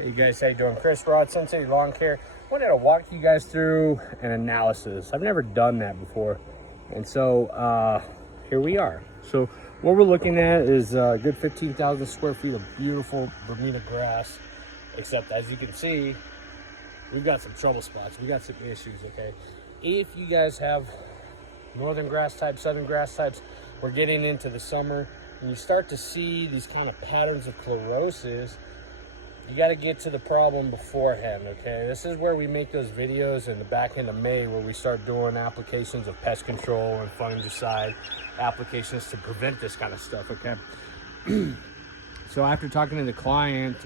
Hey guys, how you doing? Chris Rod, Sun City Lawn Care. Wanted to walk you guys through an analysis. I've never done that before, and so here we are. So what we're looking at is a good 15,000 square feet of beautiful Bermuda grass. Except, as you can see, we've got some trouble spots. We got some issues. Okay, if you guys have northern grass types, southern grass types, we're getting into the summer, and you start to see these kind of patterns of chlorosis. You got to get to the problem beforehand, okay? This is where we make those videos in the back end of May where we start doing applications of pest control and fungicide applications to prevent this kind of stuff, okay? So after talking to the client,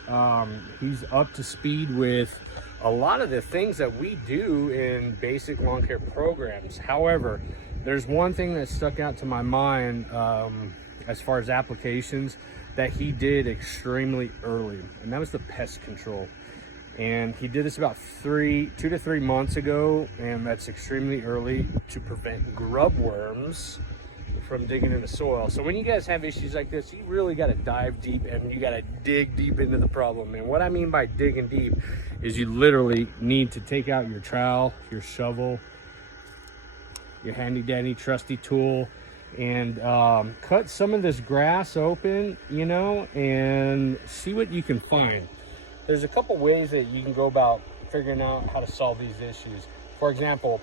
he's up to speed with a lot of the things that we do in basic lawn care programs. However, there's one thing that stuck out to my mind as far as applications that he did extremely early, and that was the pest control. And he did this about 2 to 3 months ago, and that's extremely early to prevent grub worms from digging in the soil. So when you guys have issues like this, you really got to dive deep and you got to dig deep into the problem. And what I mean by digging deep is you literally need to take out your trowel, your shovel, your handy dandy trusty tool, and cut some of this grass open, you know, and see what you can find. There's a couple ways that you can go about figuring out how to solve these issues. For example,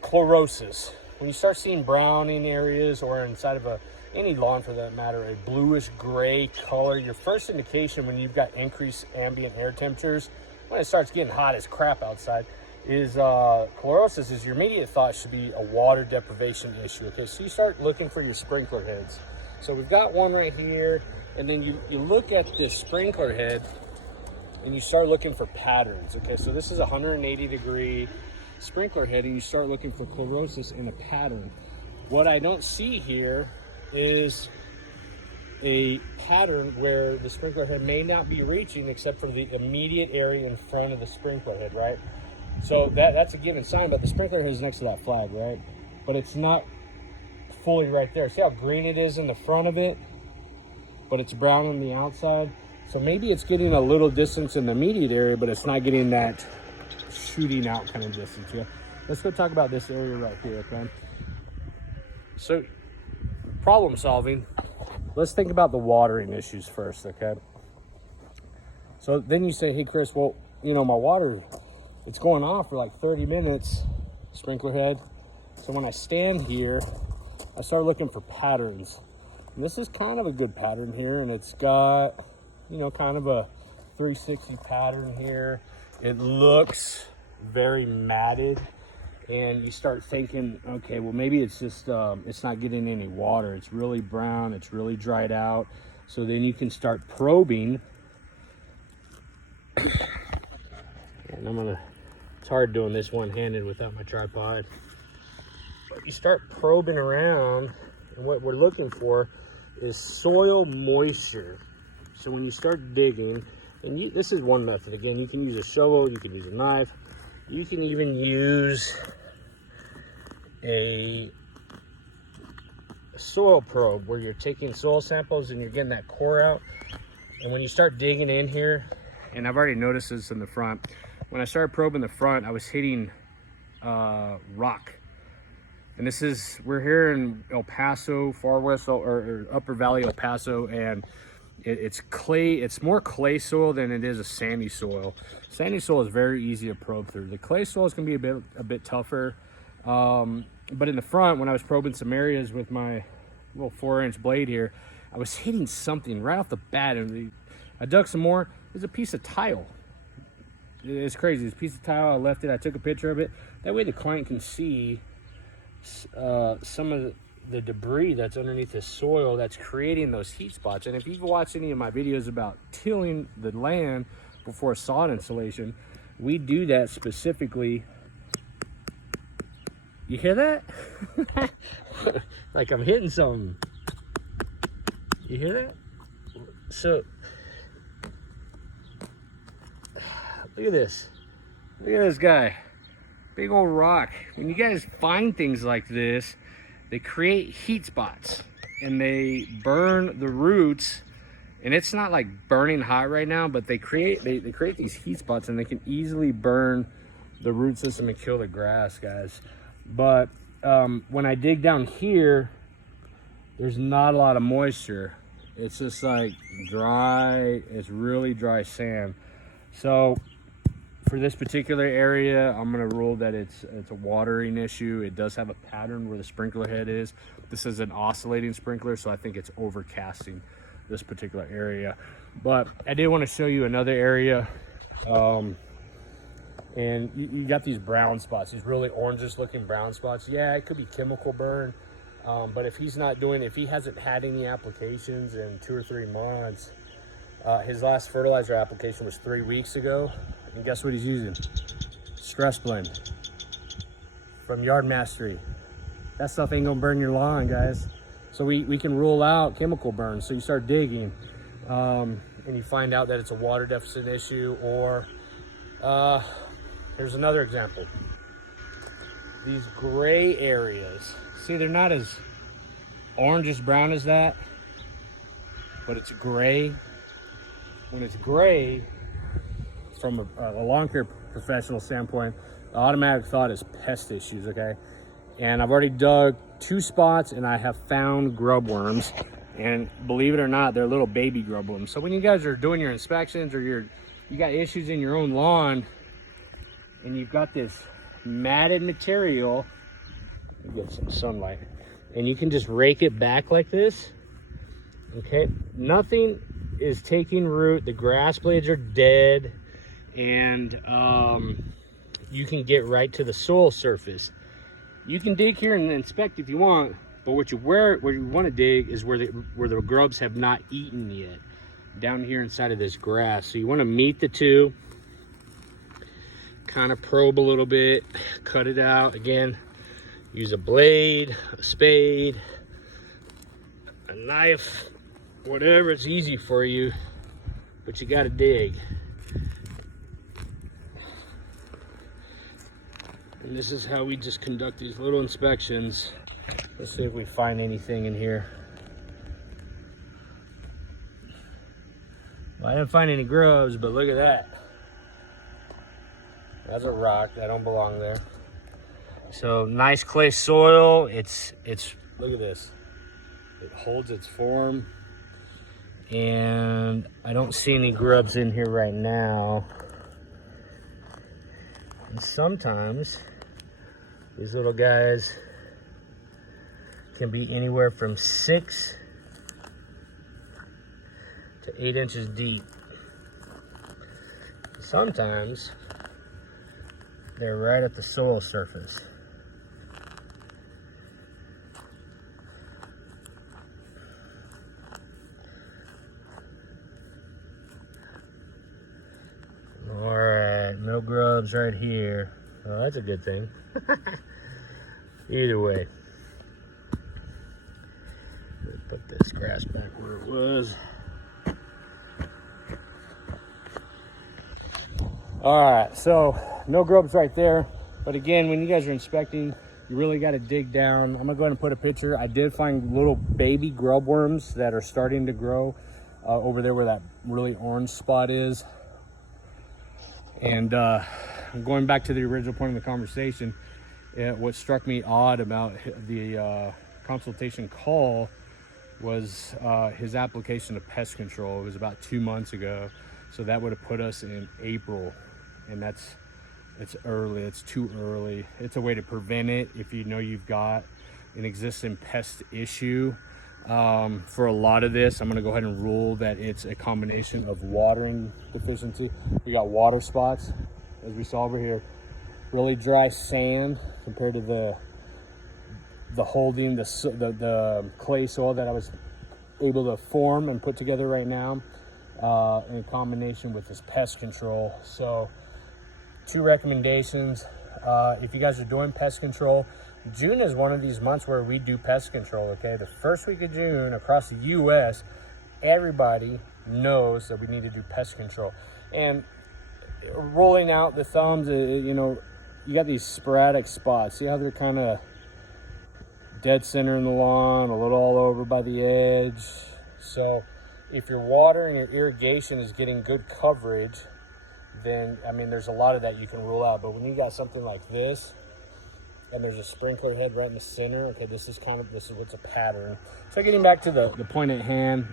chlorosis. When you start seeing browning areas, or inside of any lawn for that matter, a bluish gray color, your first indication when you've got increased ambient air temperatures, when it starts getting hot as crap outside, is chlorosis. Is your immediate thought should be a water deprivation issue. Okay, so you start looking for your sprinkler heads. So we've got one right here, and then you look at this sprinkler head and you start looking for patterns. Okay, so this is a 180-degree sprinkler head, and you start looking for chlorosis in a pattern. What I don't see here is a pattern where the sprinkler head may not be reaching except for the immediate area in front of the sprinkler head, right? So that's a given sign, but the sprinkler head is next to that flag, right? But it's not fully right there. See how green it is in the front of it, but it's brown on the outside? So maybe it's getting a little distance in the immediate area, but it's not getting that shooting out kind of distance. Yeah. Let's go talk about this area right here, okay? So problem solving, let's think about the watering issues first, okay? So then you say, hey Chris, well, you know, my water, it's going off for like 30 minutes, sprinkler head. So when I stand here, I start looking for patterns. And this is kind of a good pattern here, and it's got, you know, kind of a 360 pattern here. It looks very matted, and you start thinking, okay, well maybe it's just it's not getting any water. It's really brown, it's really dried out. So then you can start probing. And it's hard doing this one-handed without my tripod. But you start probing around, and what we're looking for is soil moisture. So when you start digging, and this is one method. Again, you can use a shovel, you can use a knife, you can even use a soil probe where you're taking soil samples and you're getting that core out. And when you start digging in here, and I've already noticed this in the front, when I started probing the front, I was hitting rock. And we're here in El Paso, far west, or Upper Valley El Paso, and it's clay. It's more clay soil than it is a sandy soil. Sandy soil is very easy to probe through. The clay soil is going to be a bit tougher. But in the front, when I was probing some areas with my little 4-inch blade here, I was hitting something right off the bat, and I dug some more. There's a piece of tile. It's crazy. It's a piece of tile. I left it. I took a picture of it. That way the client can see some of the debris that's underneath the soil that's creating those heat spots. And if you've watched any of my videos about tilling the land before sod installation, we do that specifically. You hear that? Like I'm hitting something. You hear that? So look at this. Look at this guy. Big old rock. When you guys find things like this, they create heat spots and they burn the roots And it's not like burning hot right now, but they create these heat spots, and they can easily burn the root system and kill the grass, guys. But when I dig down here, there's not a lot of moisture. It's just like dry, it's really dry sand. So for this particular area, I'm gonna rule that it's a watering issue. It does have a pattern where the sprinkler head is. This is an oscillating sprinkler, so I think it's overcasting this particular area. But I did want to show you another area. And you got these brown spots, these really orangish looking brown spots. Yeah, it could be chemical burn. But if he hasn't had any applications in 2 or 3 months, his last fertilizer application was 3 weeks ago. And guess what he's using? Stress blend from Yard Mastery. That stuff ain't gonna burn your lawn, guys. So we can rule out chemical burn. So you start digging and you find out that it's a water deficit issue. Or here's another example. These gray areas. See, they're not as orangish brown as that, but it's gray. When it's gray, from a lawn care professional standpoint, the automatic thought is pest issues, okay? And I've already dug 2 spots and I have found grub worms, and believe it or not, they're little baby grub worms. So when you guys are doing your inspections, or you got issues in your own lawn and you've got this matted material, get some sunlight, and you can just rake it back like this, okay? Nothing is taking root, the grass blades are dead, and you can get right to the soil surface. You can dig here and inspect if you want, but what you want to dig is where the grubs have not eaten yet, down here inside of this grass. So you want to meet the two, kind of probe a little bit, cut it out. Again, use a blade, a spade, a knife, whatever, it's easy for you, but you got to dig. And this is how we just conduct these little inspections. Let's see if we find anything in here. Well, I didn't find any grubs, but look at that. That's a rock, that don't belong there. So nice clay soil. It's look at this. It holds its form. And I don't see any grubs in here right now. And sometimes these little guys can be anywhere from 6 to 8 inches deep. Sometimes they're right at the soil surface. All right, no grubs right here. Oh, that's a good thing. Either way, let's put this grass back where it was. All right, so no grubs right there. But again, when you guys are inspecting, you really got to dig down. I'm gonna go ahead and put a picture. I did find little baby grub worms that are starting to grow over there where that really orange spot is. And I'm going back to the original point of the conversation. What struck me odd about the consultation call was his application of pest control. It was about 2 months ago, so that would have put us in April, and it's early. It's too early. It's a way to prevent it if you know you've got an existing pest issue. For a lot of this, I'm going to go ahead and rule that it's a combination of watering deficiency. We got water spots, as we saw over here, really dry sand compared to the holding, the clay soil that I was able to form and put together right now, in combination with this pest control. So 2 recommendations. If you guys are doing pest control, June is one of these months where we do pest control, okay? The first week of June across the U.S., everybody knows that we need to do pest control. And rolling out the thumbs, you know, you got these sporadic spots. See how they're kind of dead center in the lawn, a little all over by the edge. So If your water and your irrigation is getting good coverage, then, I mean, there's a lot of that you can rule out. But when you got something like this, and there's a sprinkler head right in the center, okay, this is what's a pattern. So getting back to the point at hand,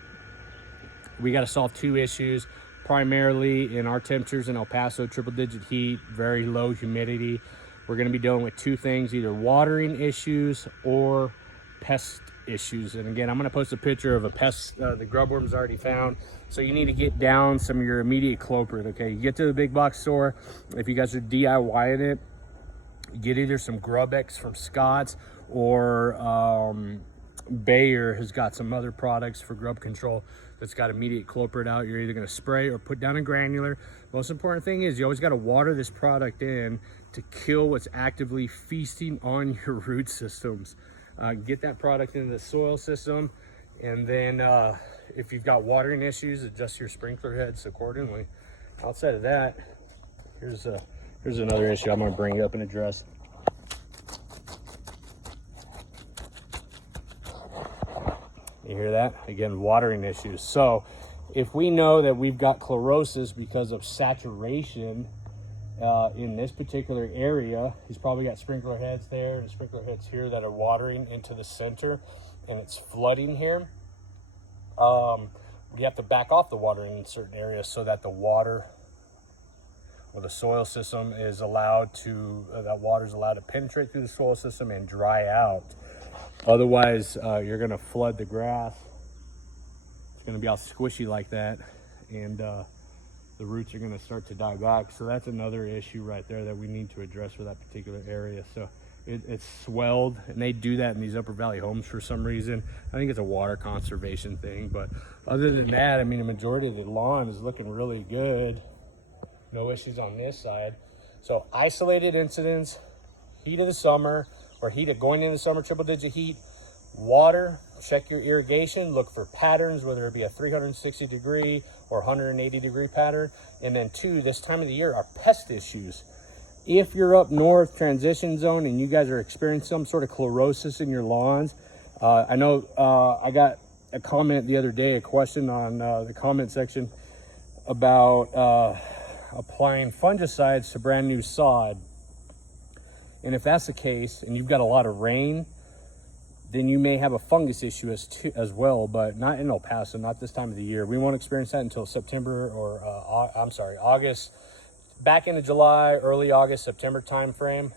we got to solve two issues, primarily in our temperatures in El Paso, triple digit heat, very low humidity. We're going to be dealing with two things, either watering issues or pest issues. And again, I'm going to post a picture of a pest the grub worm's already found. So you need to get down some of your immediate culprit. Okay, you get to the big box store. If you guys are DIYing it, get either some Grub X from Scott's, or Bayer has got some other products for grub control that's got immediate culprit out. You're either going to spray or put down a granular. Most important thing is you always got to water this product in to kill what's actively feasting on your root systems. Get that product into the soil system, and then if you've got watering issues, adjust your sprinkler heads accordingly. Outside of that, here's another issue I'm going to bring up and address. You hear that? Again, watering issues. So if we know that we've got chlorosis because of saturation in this particular area, he's probably got sprinkler heads there and sprinkler heads here that are watering into the center, and it's flooding here. We have to back off the watering in certain areas so that the water or the soil system is allowed to, that water is allowed to penetrate through the soil system and dry out. Otherwise, you're going to flood the grass. It's going to be all squishy like that, and the roots are going to start to die back. So that's another issue right there that we need to address for that particular area. So it's swelled, and they do that in these Upper Valley homes for some reason. I think it's a water conservation thing, but other than that, I mean, the majority of the lawn is looking really good. No issues on this side. So isolated incidents, heat of the summer, or heat of going into summer, triple digit heat, water, check your irrigation, look for patterns, whether it be a 360 degree or 180 degree pattern. And then two, this time of the year are pest issues. If you're up north, transition zone, and you guys are experiencing some sort of chlorosis in your lawns, I know I got a comment the other day, a question on the comment section about applying fungicides to brand new sod. And if that's the case, and you've got a lot of rain, then you may have a fungus issue as well, but not in El Paso, not this time of the year. We won't experience that until September or, August. Back into July, early August, September time frame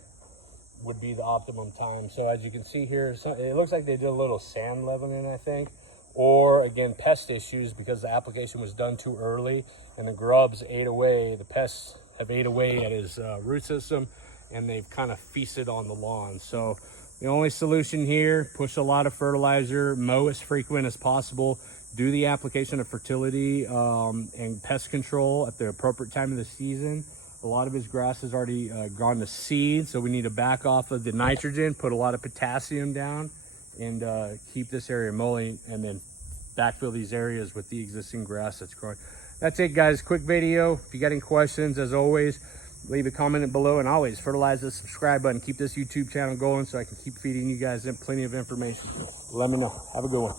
would be the optimum time. So as you can see here, it looks like they did a little sand leveling, I think. Or again, pest issues because the application was done too early and the grubs ate away, the pests have ate away at his root system, and they've kind of feasted on the lawn. So the only solution here, push a lot of fertilizer, mow as frequent as possible, do the application of fertility and pest control at the appropriate time of the season. A lot of his grass has already gone to seed, so we need to back off of the nitrogen, put a lot of potassium down, and keep this area mulling, and then backfill these areas with the existing grass that's growing. That's it, guys. Quick video. If you got any questions, as always, leave a comment below, and always fertilize the subscribe button. Keep this YouTube channel going so I can keep feeding you guys plenty of information. Let me know. Have a good one.